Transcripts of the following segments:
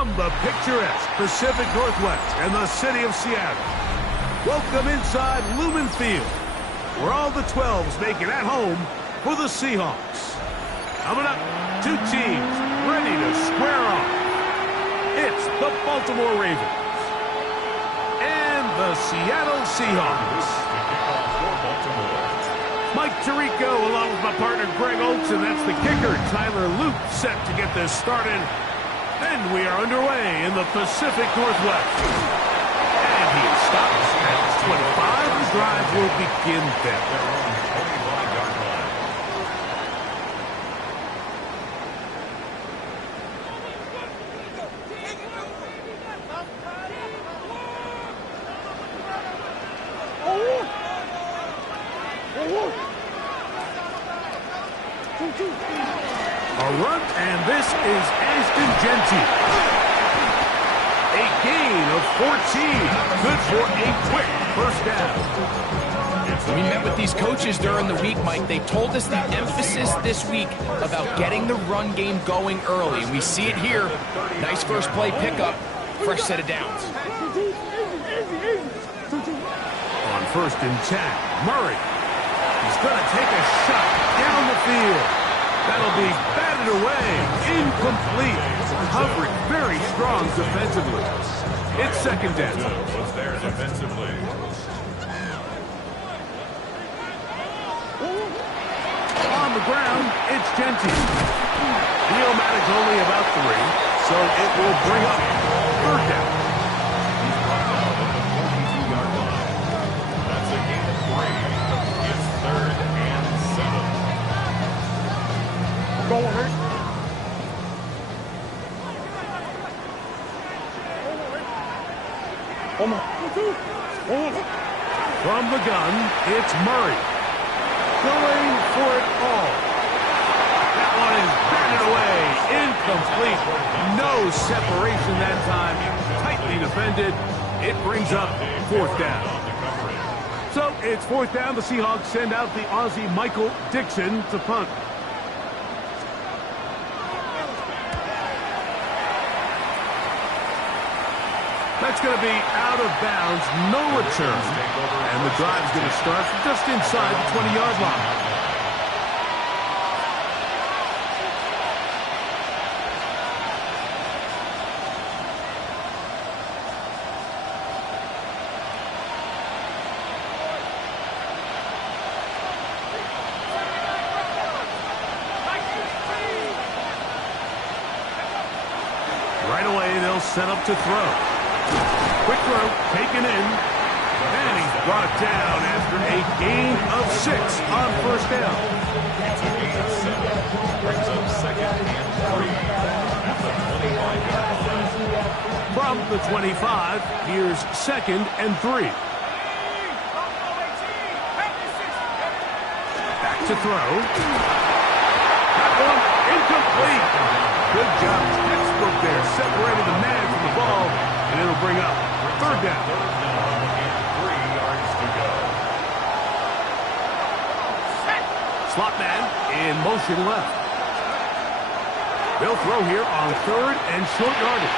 From the picturesque Pacific Northwest and the city of Seattle, welcome inside Lumen Field, where all the 12s make it at home for the Seahawks. Coming up, two teams ready to square off. It's the Baltimore Ravens and the Seattle Seahawks. Mike Tirico along with my partner Greg Oates, and that's the kicker Tyler Luke set to get this started. And we are underway in the Pacific Northwest. And he stops at 25. The drive will begin then. A run, and this is Ashton Jeanty. A gain of 14. Good for a quick first down. We met with these coaches during the week, Mike. They told us the emphasis this week about getting the run game going early. And we see it here. Nice first play pickup, fresh set of downs. On 1st and 10, Murray. He's going to take a shot down the field. That'll be batted away. Incomplete. Coverage very strong defensively. It's 2nd down. Was there defensively. On the ground, it's Jeanty. The-O-Matic's only about 3, so it will bring up 3rd down. He's brought down at the 42-yard line. That's a gain of 3. It's 3rd and 7. Go on, Hurt. From the gun, it's Murray. Going for it all. That one is batted away. Incomplete. No separation that time. Tightly defended. It brings up 4th down. So it's 4th down. The Seahawks send out the Aussie Michael Dixon to punt. That's going to be out of bounds, no return, and the drive's going to start just inside the 20-yard line. Right away, they'll set up to throw. Quick throw, taken in, and he's brought down after a gain of 6 on 1st down. It's a gain of 7. Brings up 2nd and 3 at the 25-yard line. From the 25, here's 2nd and 3. Back to throw. That one incomplete. Good job, textbook there, separating the man from the ball, and it'll bring up 3rd down. 3 yards to go. Slot man in motion left. They'll throw here on 3rd and short yardage.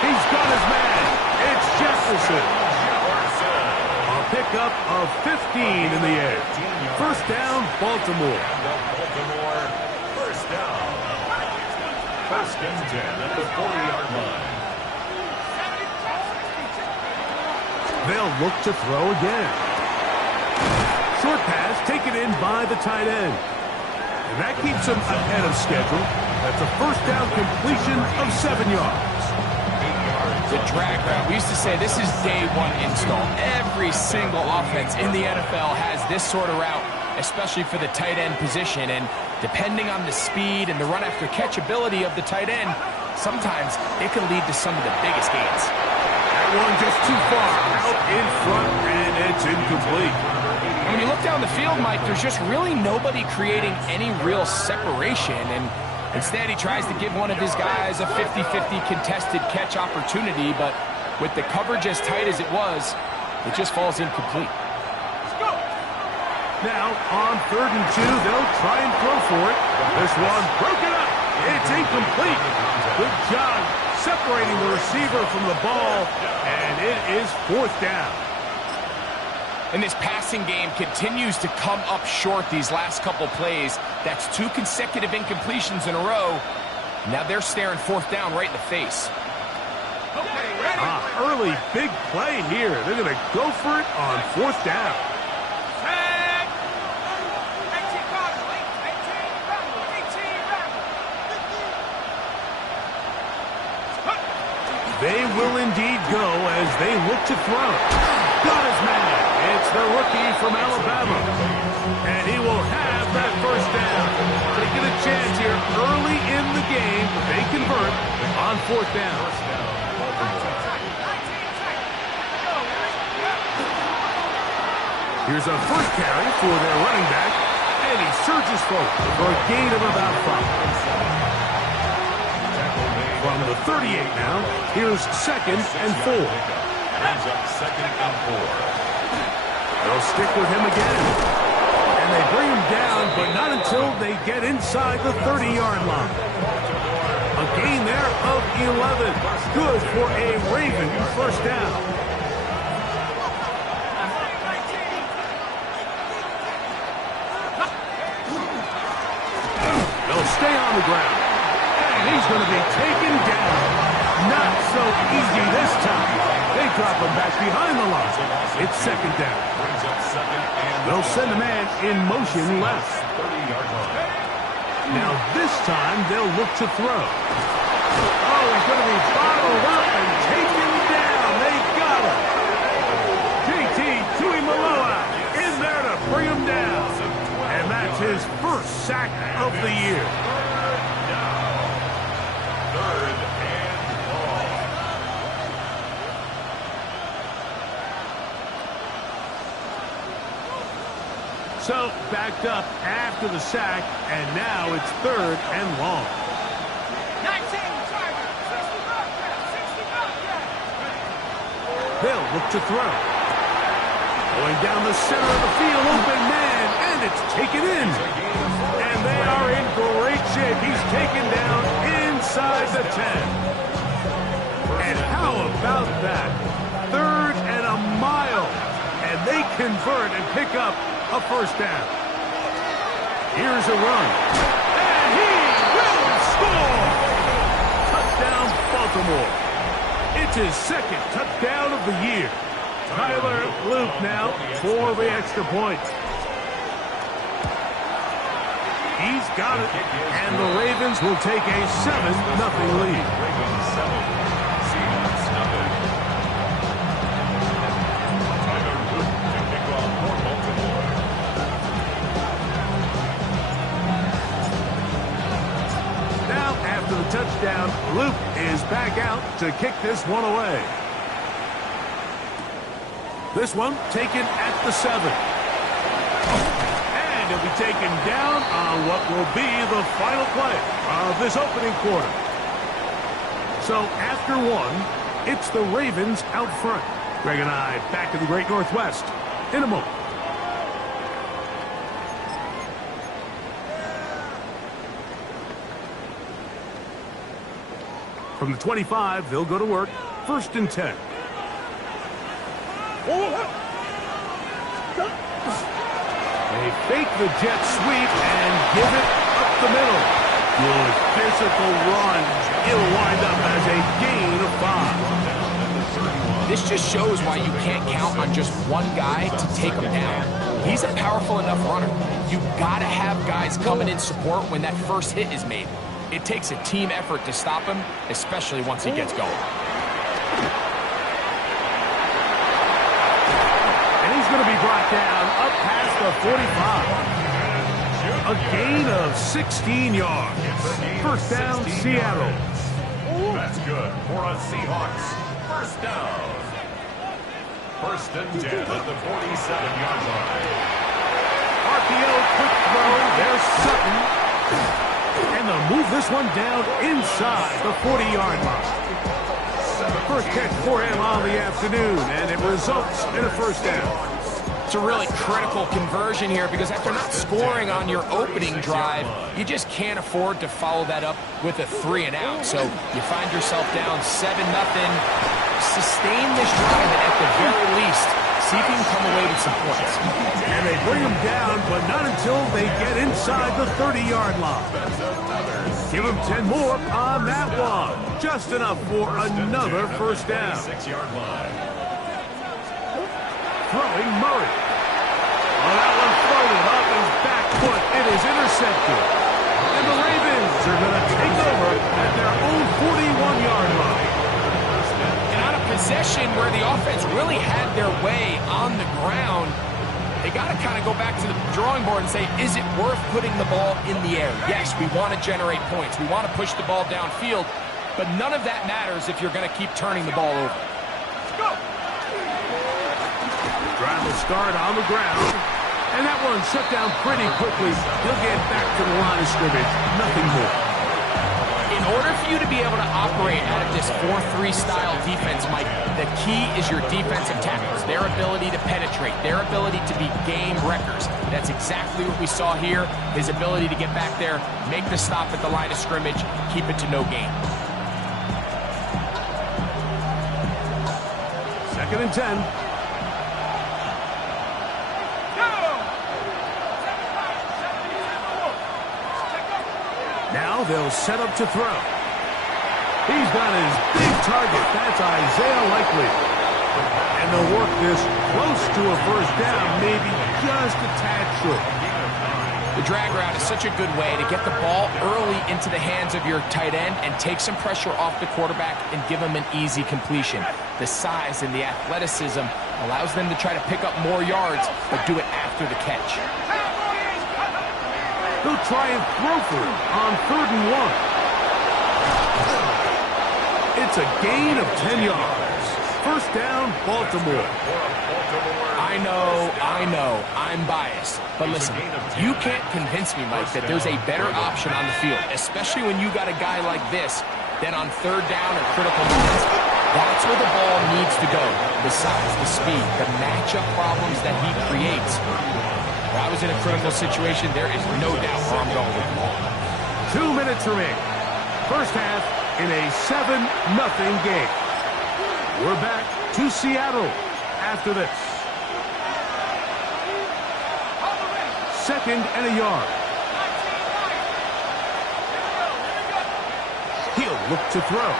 He's got his man. It's Jefferson. A pickup of 15 in the air. 1st down, Baltimore. First down. 1st and 10 at the 40-yard line. They'll look to throw again. Short pass taken in by the tight end. And that keeps him ahead of schedule. That's a 1st down completion of 7 yards. The drag route. We used to say this is day 1 install. Every single offense in the NFL has this sort of route, especially for the tight end position. And depending on the speed and the run after catch ability of the tight end, sometimes it can lead to some of the biggest gains. That one just too far out in front, and it's incomplete. And when you look down the field, Mike, there's just really nobody creating any real separation. And instead, he tries to give one of his guys a 50-50 contested catch opportunity. But with the coverage as tight as it was, it just falls incomplete. Now, on 3rd and 2, they'll try and throw for it. This one broken up. It's incomplete. Good job separating the receiver from the ball, and it is 4th down. And this passing game continues to come up short these last couple plays. That's 2 consecutive incompletions in a row. Now they're staring 4th down right in the face. Early big play here. They're going to go for it on 4th down. They will indeed go as they look to throw. Got his man. It's the rookie from Alabama. And he will have that 1st down. Taking a chance here early in the game. They convert on 4th down. Here's a first carry for their running back. And he surges forward for a gain of about 5. From the 38 now, here's 2nd and 4. Brings up 2nd and 4. They'll stick with him again. And they bring him down, but not until they get inside the 30-yard line. A gain there of 11. Good for a Raven 1st down. They'll stay on the ground. He's going to be taken down. Not so easy this time. They drop him back behind the line. It's 2nd down. They'll send a man in motion left. Now this time they'll look to throw. Oh, he's going to be bottled up and taken down. They got him. JT Tuimoloau in there to bring him down. And that's his 1st sack of the year. So, backed up after the sack, and now it's 3rd and long. 19, target, 65. They'll look to throw. Going down the center of the field, open man, and it's taken in. And they are in great shape. He's taken down inside the 10. And how about that? 3rd and a mile. And they convert and pick up a 1st down. Here's a run. And he will score! Touchdown, Baltimore. It's his 2nd touchdown of the year. Tyler Luke now for the extra point. He's got it. And the Ravens will take a 7-0 lead. Ravens 7, Seahawks nothing. Tyler Luke to kick off for Baltimore. Now, after the touchdown, Luke is back out to kick this one away. This one taken at the 7. And he'll be taken down on what will be the final play of this opening quarter. So after 1, it's the Ravens out front. Greg and I back in the Great Northwest in a moment. From the 25, they'll go to work. 1st and 10. They fake the jet sweep and give it up the middle. Good physical run. It'll wind up as a gain of 5. This just shows why you can't count on just one guy to take him down. He's a powerful enough runner. You've got to have guys coming in support when that first hit is made. It takes a team effort to stop him, especially once he gets going. Going to be brought down up past the 45. A gain of 16 yards. 1st down, Seattle. That's good for us Seahawks. 1st down. 1st and 10 at the 47-yard line. RPO, quick throw. There's Sutton. And they'll move this one down inside the 40-yard line. The first catch for him on the afternoon, and it results in a 1st down. It's a really critical conversion here because after not scoring on your opening drive, you just can't afford to follow that up with a 3 and out. So you find yourself down 7-0. Sustain this drive and at the very least, see if you can come away with some points. And they bring them down, but not until they get inside the 30-yard line. Give them 10 more on that one. Just enough for another first down. Throwing Murray. Well, that one floated off his back foot. It is intercepted. And the Ravens are going to take over at their own 41-yard line. And on a possession where the offense really had their way on the ground, they got to kind of go back to the drawing board and say, is it worth putting the ball in the air? Yes, we want to generate points. We want to push the ball downfield, but none of that matters if you're going to keep turning the ball over. Let's go. Drive will start on the ground, and that one shut down pretty quickly. He'll get back to the line of scrimmage, nothing more. In order for you to be able to operate out of this 4-3 style defense, Mike, the key is your defensive tackles, their ability to penetrate, their ability to be game wreckers. That's exactly what we saw here, his ability to get back there, make the stop at the line of scrimmage, keep it to no gain. 2nd and 10. Now they'll set up to throw. He's got his big target. That's Isaiah Likely. And they'll work this close to a first down, maybe just a tad short. The drag route is such a good way to get the ball early into the hands of your tight end and take some pressure off the quarterback and give him an easy completion. The size and the athleticism allows them to try to pick up more yards, but do it after the catch. He'll try and throw for it on 3rd and 1. It's a gain of 10 yards. First down, Baltimore. I know, I'm biased. But listen, you can't convince me, Mike, that there's a better option on the field, especially when you got a guy like this, than on 3rd down or critical moments. That's where the ball needs to go. The size, the speed, the matchup problems that he creates. If I was in a critical situation, there is no doubt where I'm going with the ball. 2 minutes remaining. First half in a 7-0 game. We're back to Seattle after this. 2nd and a yard. He'll look to throw.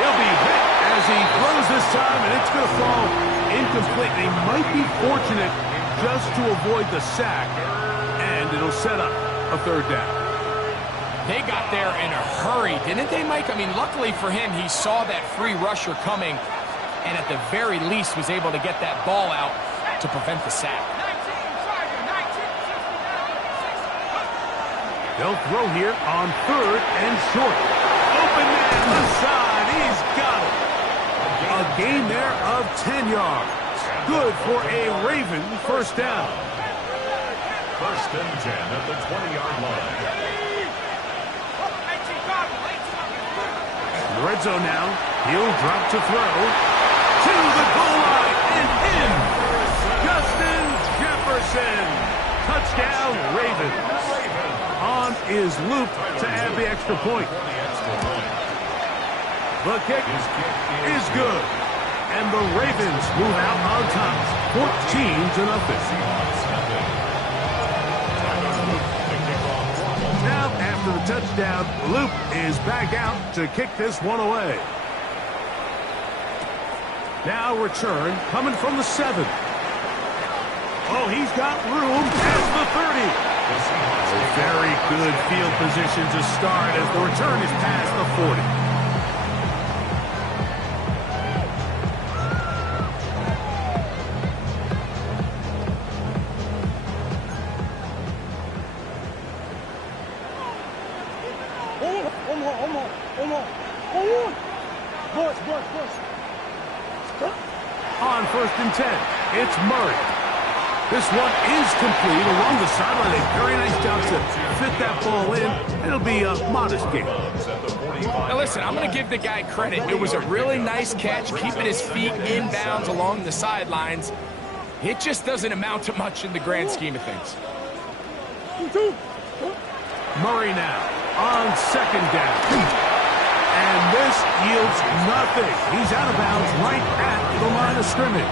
He'll be hit as he throws this time, and it's going to fall incomplete. They might be fortunate just to avoid the sack, and it'll set up a 3rd down. They got there in a hurry, didn't they, Mike? I mean, luckily for him, he saw that free rusher coming, and at the very least was able to get that ball out to prevent the sack. They'll throw here on 3rd and short. Open man left side. He's got it. A gain there of 10 yards. Good for a Raven first down. 1st and 10 at the 20-yard line. The red zone now. He'll drop to throw. To the goal line and in. Justin Jefferson. Touchdown, Ravens. On is Luke to add the extra point. The kick is good. And the Ravens move out on top, 14-0. Now, after the touchdown, Luke is back out to kick this one away. Now return coming from the 7. Oh, he's got room past the 30. A very good field position to start as the return is past the 40. On 1st and 10, it's Murray. This one is complete along the sideline. A very nice job to fit that ball in. It'll be a modest gain. Now listen, I'm going to give the guy credit. It was a really nice catch, keeping his feet in bounds along the sidelines. it just doesn't amount to much in the grand scheme of things. Murray now on second down. And this yields nothing. He's out of bounds right at the line of scrimmage.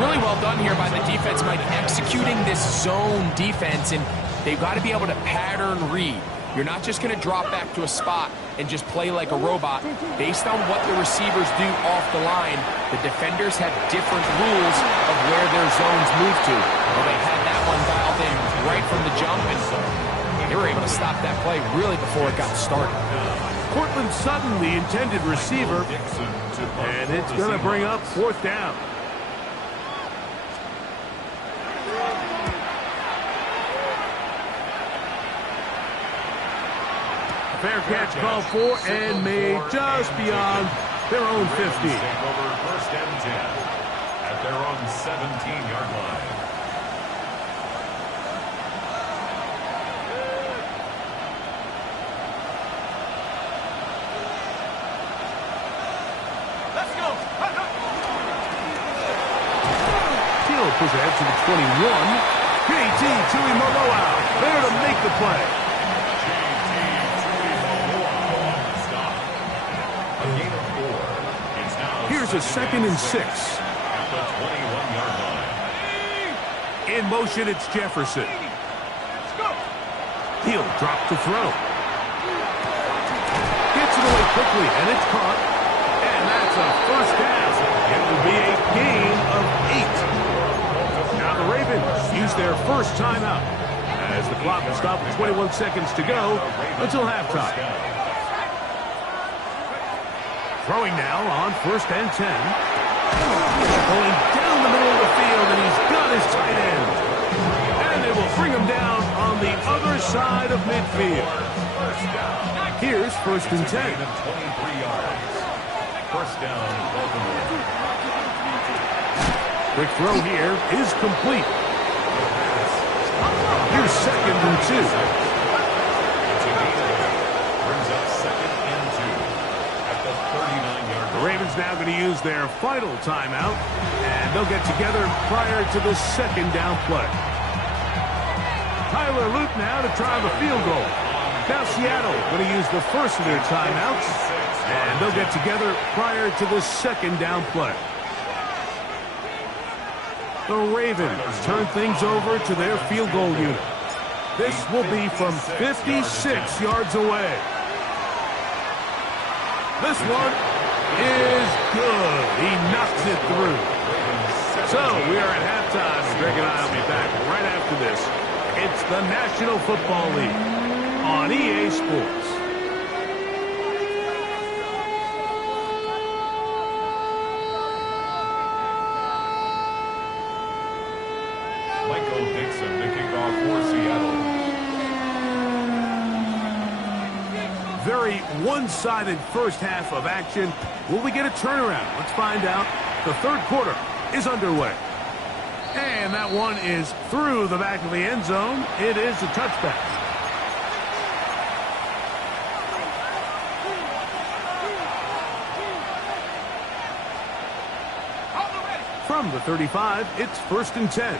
Really well done here by the defense, Mike, executing this zone defense, and they've got to be able to pattern read. You're not just going to drop back to a spot and just play like a robot. Based on what the receivers do off the line, the defenders have different rules of where their zones move to. Well, they had that one dialed in right from the jump, and they were able to stop that play really before it got started. Courtland Sutton, the intended receiver, and it's going to bring up fourth down. Fair catch called for and made just beyond their own 50. First and 10 at their own 17-yard line. Push ahead to the 21. JT Tuimoloau there to make the play. Here's a 2nd and 6. At the 21-yard line. In motion, it's Jefferson. He'll drop to throw. Gets it away quickly, and it's caught. And that's a first down. It will be a gain of 8. Now the Ravens use their first timeout as the clock will stop at 21 seconds to go until halftime. Throwing now on 1st and 10. Going down the middle of the field, and he's got his tight end. And they will bring him down on the other side of midfield. Here's 1st and 10. 23 yards. First down, Baltimore. Quick throw here is complete. Here's 2nd and 2. Brings up 2nd and 2 at the 39-yard line. The Ravens now going to use their final timeout, and they'll get together prior to the 2nd down play. Tyler Luke now to try the field goal. Now Seattle going to use the first of their timeouts, and they'll get together prior to the 2nd down play. The Ravens turn things over to their field goal unit. This will be from 56 yards away. This one is good. He knocks it through. So we are at halftime. Greg and I will be back right after this. It's the National Football League on EA Sports. Michael Dixon to kick off for Seattle. Very one-sided first half of action. Will we get a turnaround? Let's find out. The 3rd quarter is underway. And that one is through the back of the end zone. It is a touchback. From the 35, it's 1st and 10.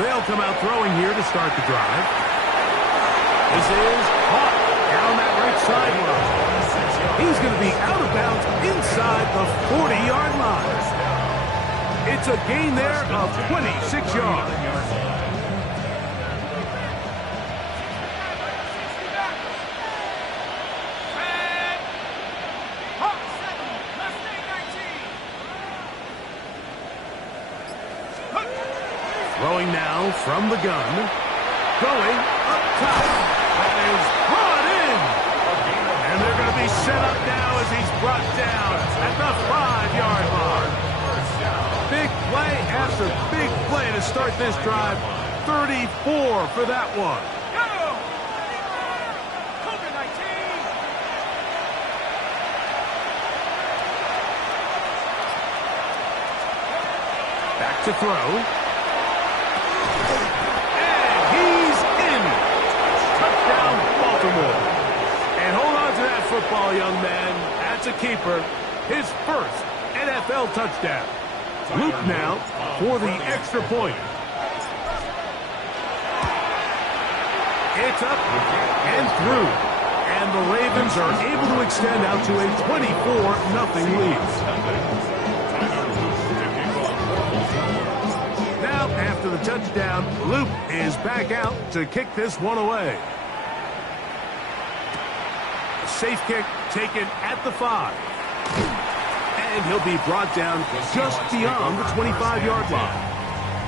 They'll come out throwing here to start the drive. This is caught down that right sideline. He's going to be out of bounds inside the 40-yard line. It's a gain there of 26 yards. Throwing now from the gun. Going up top. That is brought in. And they're going to be set up now as he's brought down at the 5-yard line. Big play after big play to start this drive. 34 for that one. Back to throw. And hold on to that football, young man. That's a keeper. his first NFL touchdown. Luke now for the extra point. It's up and through. And the Ravens are able to extend out to a 24-0 lead. Now, after the touchdown, Luke is back out to kick this one away. A safe kick taken at the 5. And he'll be brought down just beyond the 25-yard line.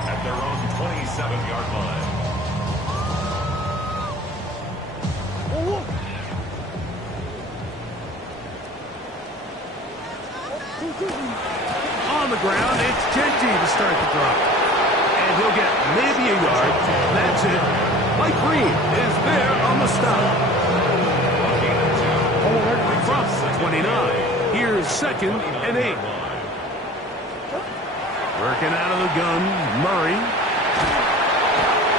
At their own 27-yard line. On the ground, it's Genty to start the drive. And he'll get maybe a yard. That's it. Mike Green is there on the stop. From 29, here's 2nd and 8. Working out of the gun, Murray.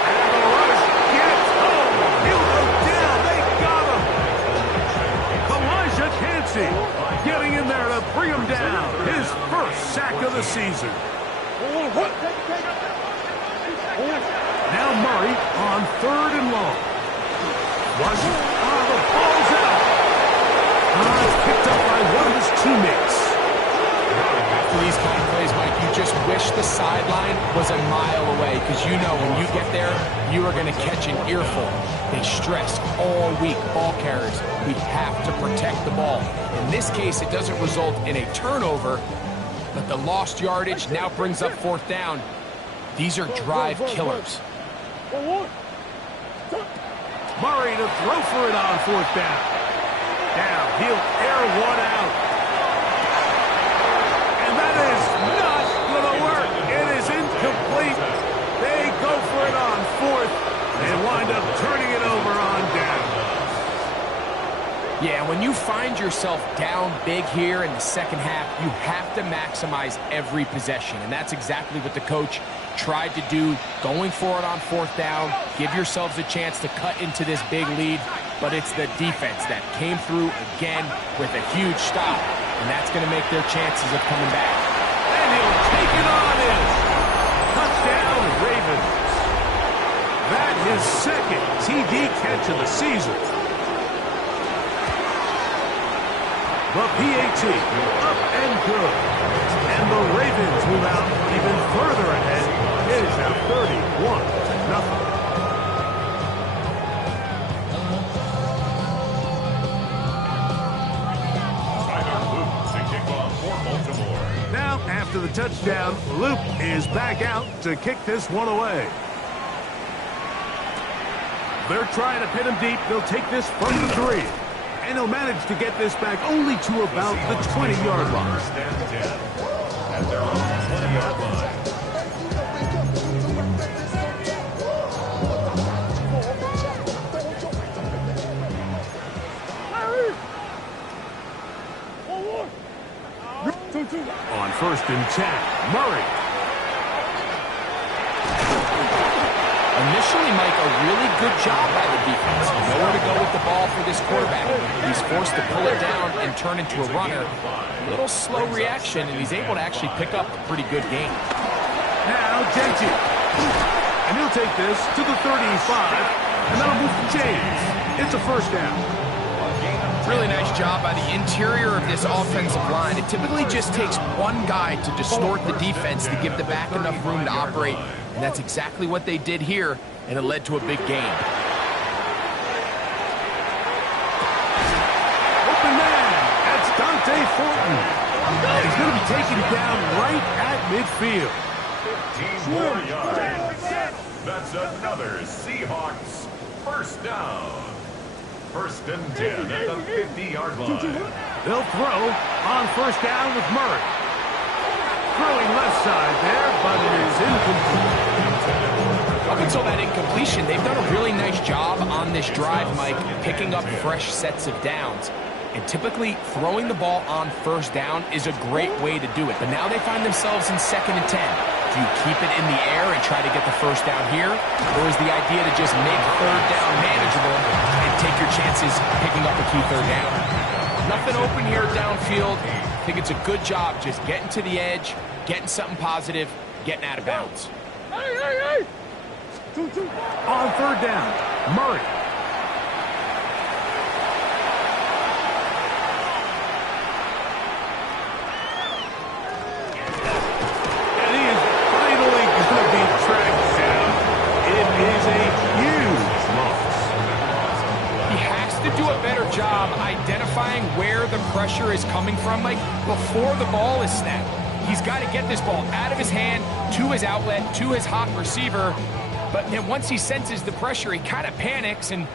And the rush gets home. He'll go down. They got him. Elijah Cansey getting in there to bring him down. His first sack of the season. Now Murray on 3rd and long. Rush. The ball's out. It's picked up by one of his teammates. After these kind of plays, Mike, you just wish the sideline was a mile away, because you know when you get there, you are going to catch an earful. They stress all week, ball carriers. We have to protect the ball. In this case, it doesn't result in a turnover, but the lost yardage now brings up 4th down. These are drive killers. Murray to throw for it on 4th down. Now he'll air one out. And that is not going to work. It is incomplete. They go for it on 4th and wind up turning it over on down. Yeah, when you find yourself down big here in the second half, you have to maximize every possession. And that's exactly what the coach tried to do, going for it on 4th down. Give yourselves a chance to cut into this big lead. But it's the defense that came through again with a huge stop. And that's going to make their chances of coming back. And he'll take it on in. Touchdown, Ravens. That is 2nd TD catch of the season. The PAT up and good. And the Ravens move out even further ahead. It is now 31-0. Now, after the touchdown, Luke is back out to kick this one away. They're trying to pin him deep. They'll take this from the 3. And he'll manage to get this back only to about the 20-yard line. First and 10 at their own 20-yard line. On 1st and 10, Murray. Initially, Mike, a really good job by the defense. Nowhere to go with the ball for this quarterback. He's forced to pull it down and turn into a runner. A little slow reaction, and he's able to actually pick up a pretty good game. Now Genty. And he'll take this to the 35, and that'll move to James. It's a 1st down. Really nice job by the interior of this offensive line. It typically just takes one guy to distort the defense to give the back enough room to operate, and that's exactly what they did here, and it led to a big gain. Open man, that's Dante Thornton. And he's going to be taken down right at midfield. 15 more yards. That's another Seahawks 1st down. 1st and 10 at the 50-yard line. They'll throw on 1st down with Murray. Throwing left side there, but it is incomplete. Up until that incompletion, they've done a really nice job on this drive, Mike, picking up fresh sets of downs. And typically, throwing the ball on 1st down is a great way to do it. But now they find themselves in 2nd and 10. Do you keep it in the air and try to get the 1st down here? Or is the idea to just make 3rd down manageable and take your chances picking up a key 3rd down? Nothing open here downfield. I think it's a good job just getting to the edge, getting something positive, getting out of bounds. On third down, Murray. And he is finally going to be tracked down. It is a huge loss. He has to do a better job identifying where the pressure is coming from, Mike, before the ball is snapped. He's got to get this ball out of his hand, to his outlet, to his hot receiver. But then once he senses the pressure, he kind of panics, and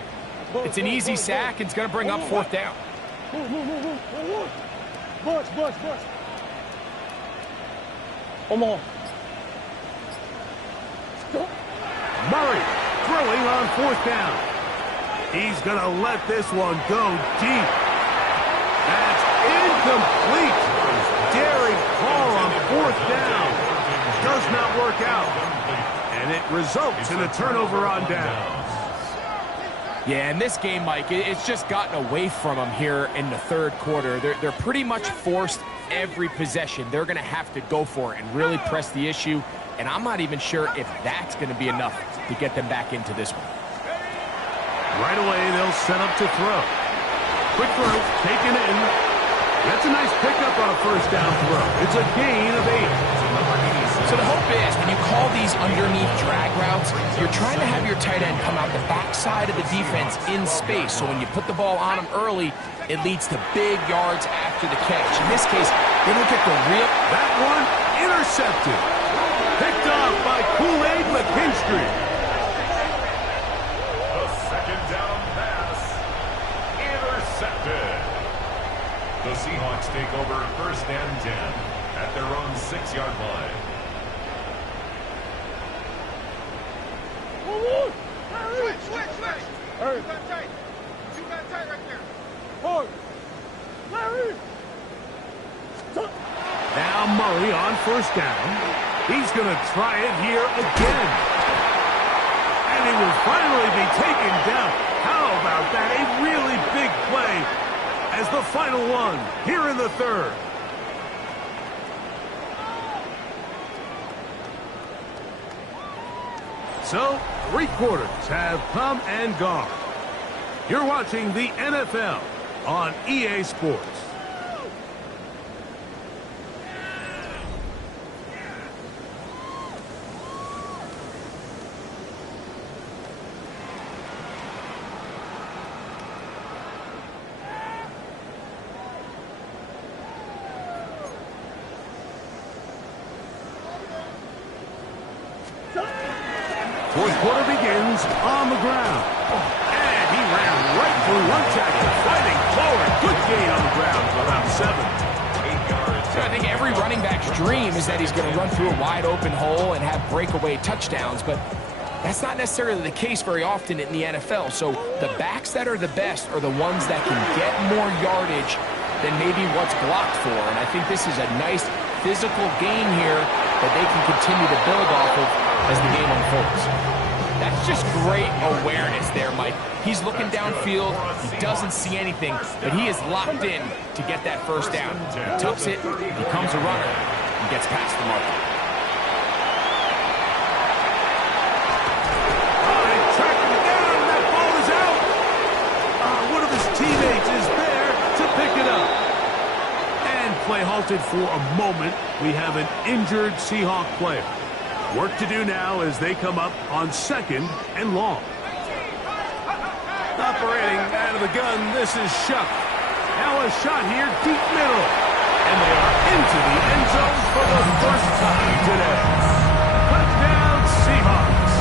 it's an easy sack, and it's going to bring up fourth down. Murray throwing on fourth down. He's going to let this one go deep. That's incomplete. Daring call on fourth down. Does not work out. And it results in a turnover on downs. Yeah, in this game, Mike, it's just gotten away from them here in the third quarter. They're pretty much forced every possession. They're going to have to go for it and really press the issue. And I'm not even sure if that's going to be enough to get them back into this one. Right away, they'll set up to throw. Quick throw, taken in. That's a nice pickup on a first down throw. It's a gain of 8. So the hope is when you call these underneath drag routes, you're trying to have your tight end come out the backside of the defense in space. So when you put the ball on him early, it leads to big yards after the catch. In this case, they don't get the real... That one intercepted. Picked off by Kool-Aid McKinstry. The second down pass. Intercepted. The Seahawks take over first and 10 at their own 6-yard line. Switch. Two got tight right there. Now Murray on first down. He's going to try it here again. And he will finally be taken down. How about that? A really big play as the final one here in the third. So, 3 quarters have come and gone. You're watching the NFL on EA Sports. Fourth quarter begins on the ground. And he ran right through one tackle, fighting forward. Good gain on the ground of about 7. 8 yards. So I think every running back's dream is that he's going to run through a wide open hole and have breakaway touchdowns, but that's not necessarily the case very often in the NFL. So the backs that are the best are the ones that can get more yardage than maybe what's blocked for. And I think this is a nice physical gain here that they can continue to build off of as the game unfolds. That's just great awareness there, Mike. He's looking downfield. He doesn't see anything, but he is locked in to get that first down. He tucks it, becomes a runner, and gets past the marker. They track him down, and that ball is out. One of his teammates is there to pick it up. And play halted for a moment. We have an injured Seahawk player. Work to do now as they come up on second and long. Operating out of the gun, this is Shuck. Now a shot here, deep middle. And they are into the end zone for the first time today. Touchdown, Seahawks.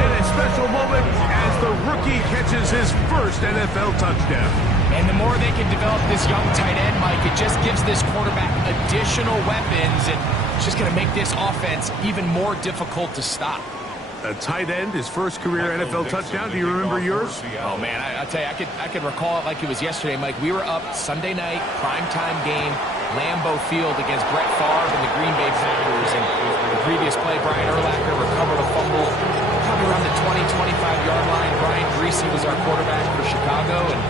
And a special moment as the rookie catches his first NFL touchdown. And the more they can develop this young tight end, Mike, it just gives this quarterback additional weapons, and it's just going to make this offense even more difficult to stop. A tight end, his first career NFL touchdown. Do you remember yours? Oh, man, I tell you, I could recall it like it was yesterday, Mike. We were up Sunday night, primetime game, Lambeau Field against Brett Favre and the Green Bay Packers. And the previous play, Brian Urlacher recovered a fumble probably around the 20, 25-yard line. Brian Griese was our quarterback for Chicago, and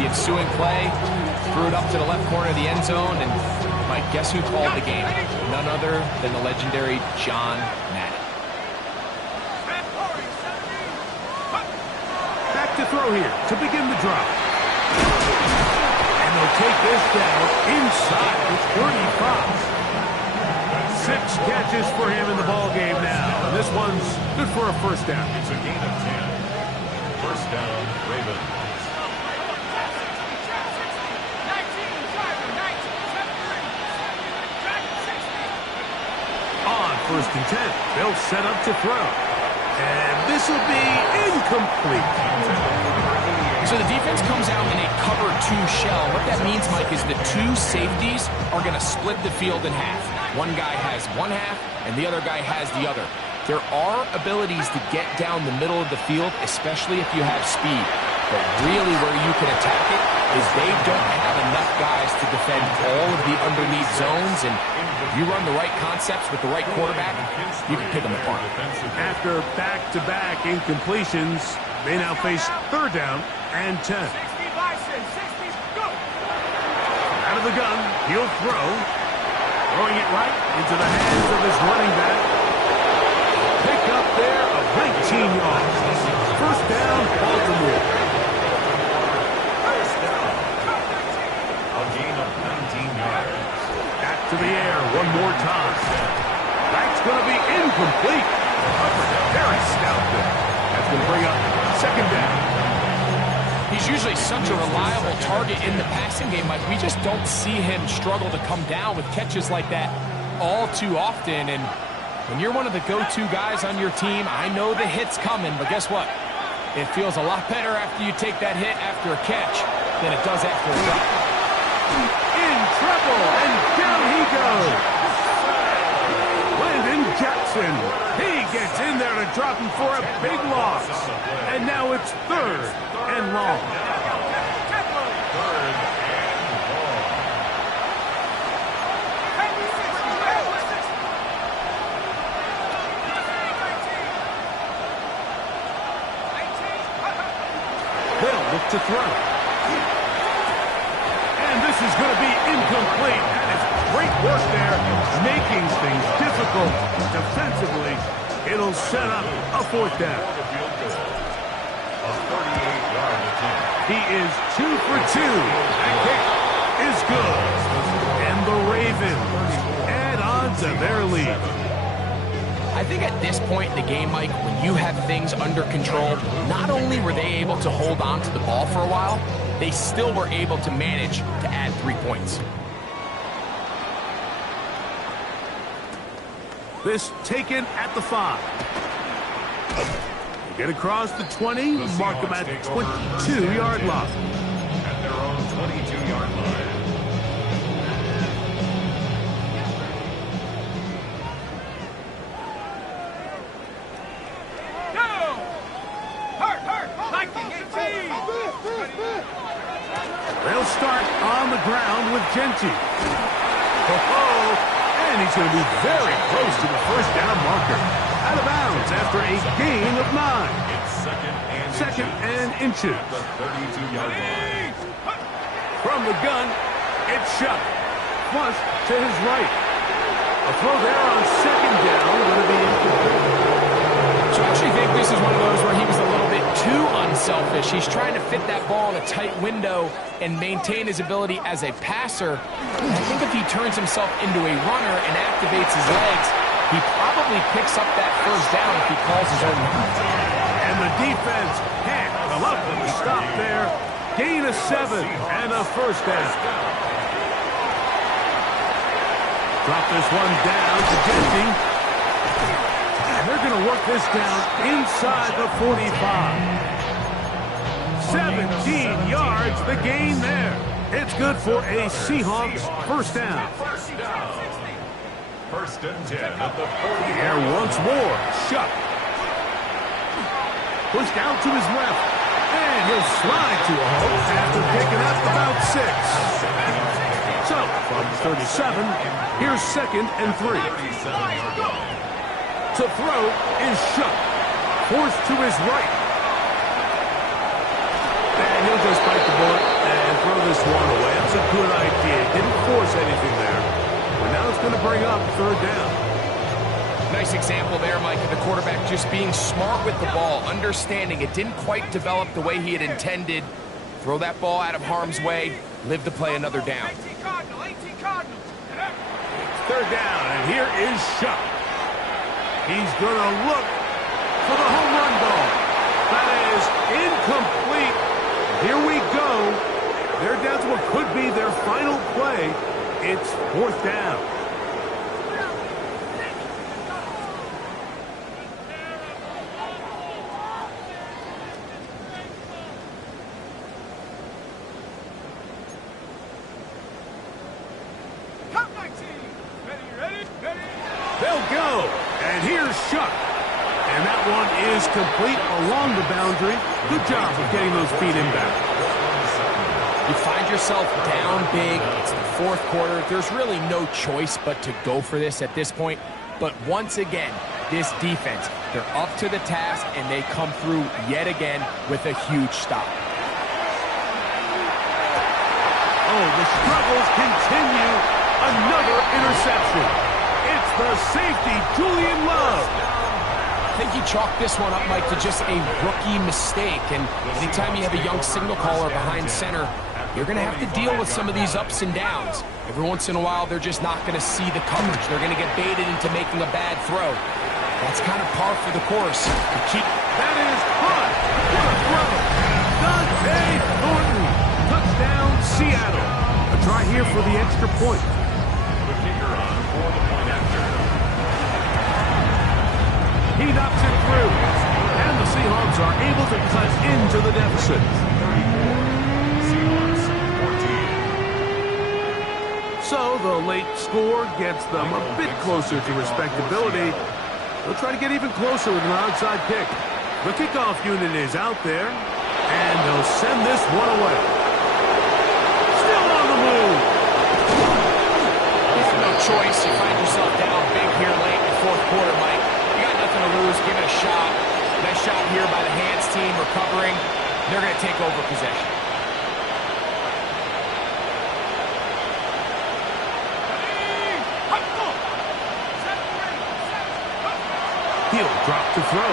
The ensuing play, threw it up to the left corner of the end zone, and Mike, guess who called the game? None other than the legendary John Madden. Back to throw here to begin the drive. And they'll take this down inside the 35. 6 catches for him in the ball game now. And this one's good for a first down. It's a gain of 10. First down, Ravens. On first and 10, they'll set up to throw. And this will be incomplete. So the defense comes out in a cover 2 shell. What that means, Mike, is the 2 safeties are going to split the field in half. One guy has one half, and the other guy has the other. There are abilities to get down the middle of the field, especially if you have speed. But really where you can attack it is they don't have enough guys to defend all of the underneath zones, and if you run the right concepts with the right quarterback, you can pick them apart. After back-to-back incompletions, they now face third down and 10. Out of the gun, he'll throw. Throwing it right into the hands of his running back. Pick up there of 19 yards. First down, Baltimore. First down. A gain of 19 yards. Back to the air one more time. That's going to be incomplete. Very stout there. That's going to bring up second down. He's usually such a reliable target in the passing game, Mike. We just don't see him struggle to come down with catches like that all too often. And when you're one of the go-to guys on your team, I know the hit's coming, but guess what? It feels a lot better after you take that hit after a catch than it does after a drop. In trouble, and down he goes. Landon Jackson. He gets in there to drop him for a big loss. And now it's third and long. They'll look to throw. And this is going to be incomplete. That is great work there, making things difficult defensively. It'll set up a fourth down. A 38-yard attempt. He is 2 for 2. That kick is good. And the Ravens add on to their lead. I think at this point in the game, Mike, when you have things under control, not only were they able to hold on to the ball for a while, they still were able to manage to add 3 points. This taken at the 5. Get across the 20, mark them at 22-yard line. At their own 22-yard line. They'll start on the ground with Genty. And he's going to be very close to the first down marker. Out of bounds after a gain of 9. It's second and inches. At the 32-yard line. From the gun, it's shot. Flush to his right. A throw there on second down going to be incomplete. So I actually think this is one of those where he was a little bit too unselfish. He's trying to fit that ball in a tight window and maintain his ability as a passer. And I think if he turns himself into a runner and activates his legs, he probably picks up that first down if he calls his own number. And the defense can't come up with a stop there. Gain of 7 and a first down. Drop this one down to Genty. And they're going to work this down inside the 45. 17 yards, the gain there. It's good for a Seahawks first down. First and 10 at the 40. Here once more, Shuck. Pushed out to his left. And he'll slide to a halt after picking up about 6. So, from 37, here's second and 3. To throw is Shuck. Forced to his right. And he'll just bite the bullet and throw this one away. That's a good idea. Didn't force anything there. But now it's going to bring up third down. Nice example there, Mike, of the quarterback just being smart with the ball, understanding it didn't quite develop the way he had intended. Throw that ball out of harm's way, live to play another down. 18 Cardinal, 18 Cardinal. Third down, and here is Shuck. He's going to look for the home run ball. That is incomplete. Here we go. They're down to what could be their final play. It's fourth down. They'll go, and here's Shuck. And that one is complete along the boundary. Good job of getting those feet inbound. You find yourself down big. It's the fourth quarter. There's really no choice but to go for this at this point. But once again, this defense, they're up to the task, and they come through yet again with a huge stop. Oh, the struggles continue. Another interception. It's the safety, Julian Love. I think he chalked this one up, Mike, to just a rookie mistake. And anytime you have a young signal caller behind center, you're going to have to deal with some of these ups and downs. Every once in a while, they're just not going to see the coverage. They're going to get baited into making a bad throw. That's kind of par for the course. That is hot. What a throw. Dante Thornton. Touchdown, Seattle. A try here for the extra point. The kicker on for the point after. He knocks it through. And the Seahawks are able to cut into the deficit. Seahawks 14. So the late score gets them a bit closer to respectability. They'll try to get even closer with an onside kick. The kickoff unit is out there, and they'll send this one away. Still on the move. No choice. You find yourself down big here late in the fourth quarter, Mike. You got nothing to lose. Give it a shot. Nice shot here by the hands team recovering. They're going to take over possession. He'll drop to throw.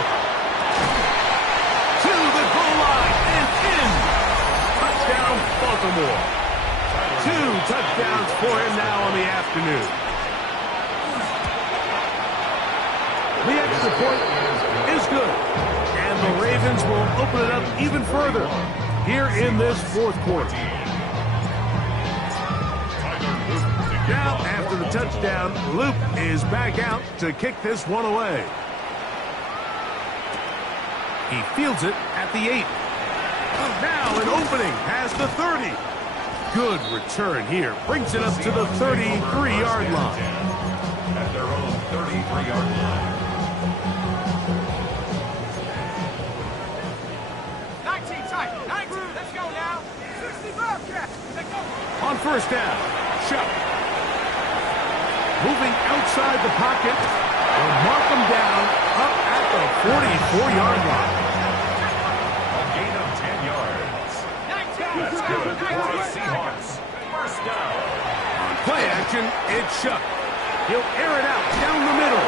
To the goal line and in. Touchdown, Baltimore. 2 touchdowns for him now on the afternoon. The extra point is good. And the Ravens will open it up even further here in this fourth quarter. Now, after the touchdown, Luke is back out to kick this one away. He fields it at the 8. Now an opening past the 30. Good return here. Brings it up to the 33-yard line. At their own 33-yard line. 19 tight, 19. Let's go now. 65 catch. Let's go. On first down, Shuck. Moving outside the pocket. They'll mark him down up at the 44-yard line. A gain of 10 yards. 19. That's good for the Seahawks. First down. On play action, it's Shuck. He'll air it out down the middle.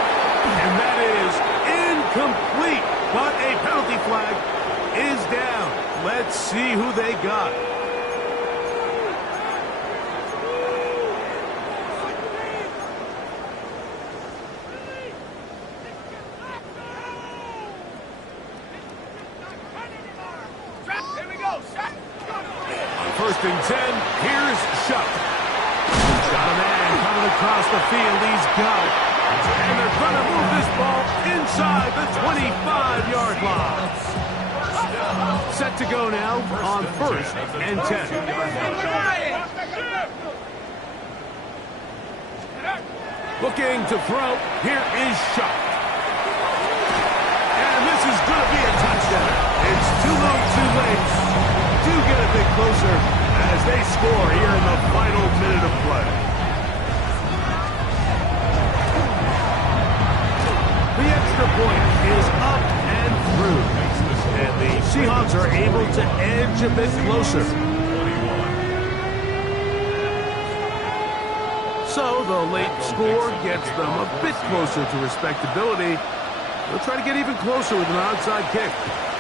And that is incomplete. But a penalty flag is down. Let's see who they got. Here we go. Shot. First and 10, here's Shuck. Got a man coming across the field. He's got it. And they're going to move this ball inside the 25-yard line. Set to go now on first and 10. Looking to throw. Here is Shuck. And this is going to be a touchdown. It's too little, too late. Do get a bit closer as they score here in the final minute of play. The extra point is up and through. And the Seahawks are able to edge a bit closer. 21. So the late score gets them a bit closer to respectability. They'll try to get even closer with an onside kick.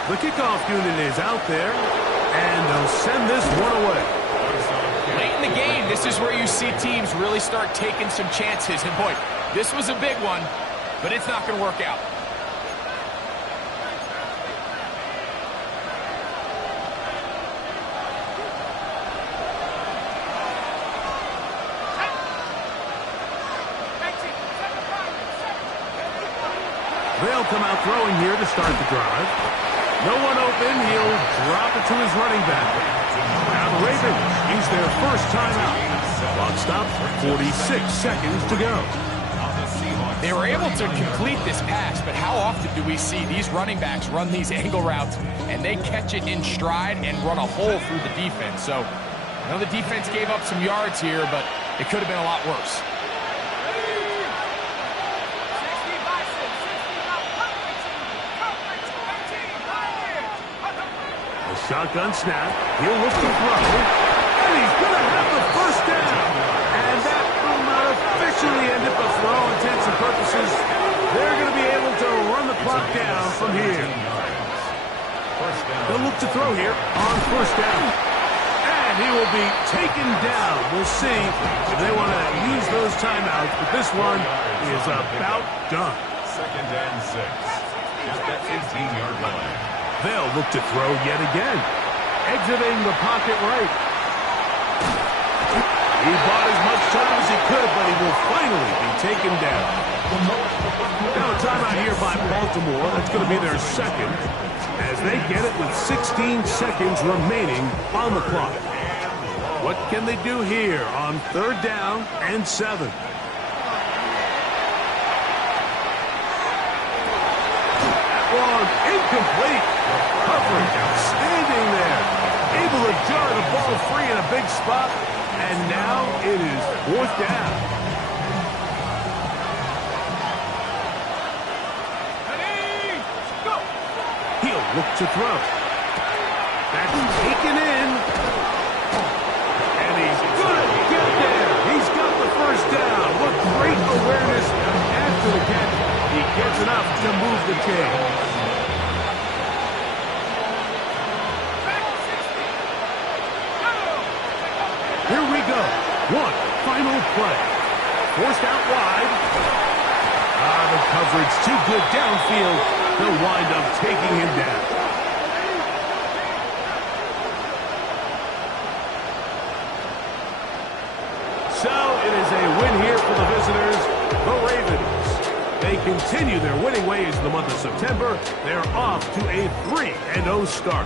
The kickoff unit is out there, and they'll send this one away. Late in the game, this is where you see teams really start taking some chances. And boy, this was a big one, but it's not going to work out. They'll come out throwing here to start the drive. No one open. He'll drop it to his running back. Now the Ravens use their first timeout. Clock stops. 46 seconds to go. They were able to complete this pass, but how often do we see these running backs run these angle routes and they catch it in stride and run a hole through the defense? So I know the defense gave up some yards here, but it could have been a lot worse. Shotgun snap. He'll look to throw. And he's going to have the first down. And that will not officially end it, but for all intents and purposes, they're going to be able to run the clock down from here. They'll look to throw here on first down. And he will be taken down. We'll see if they want to use those timeouts, but this one is about done. 2nd and 6. At the 18-yard line. They'll look to throw yet again. Exiting the pocket right. He bought as much time as he could, but he will finally be taken down. Now a timeout here by Baltimore. That's going to be their second as they get it with 16 seconds remaining on the clock. What can they do here on 3rd down and 7? Incomplete. Coverage outstanding there. Able to jar the ball free in a big spot. And now it is 4th down. Ready, go. He'll look to throw. That's taken in. And he's going to get there. He's got the first down. What great awareness after the catch. He gets enough to move the chains. Here we go. One final play. Forced out wide. The coverage too good downfield. They'll wind up taking him down. So it is a win here for the visitors, the Ravens. They continue their winning ways in the month of September. They're off to a 3-0 start.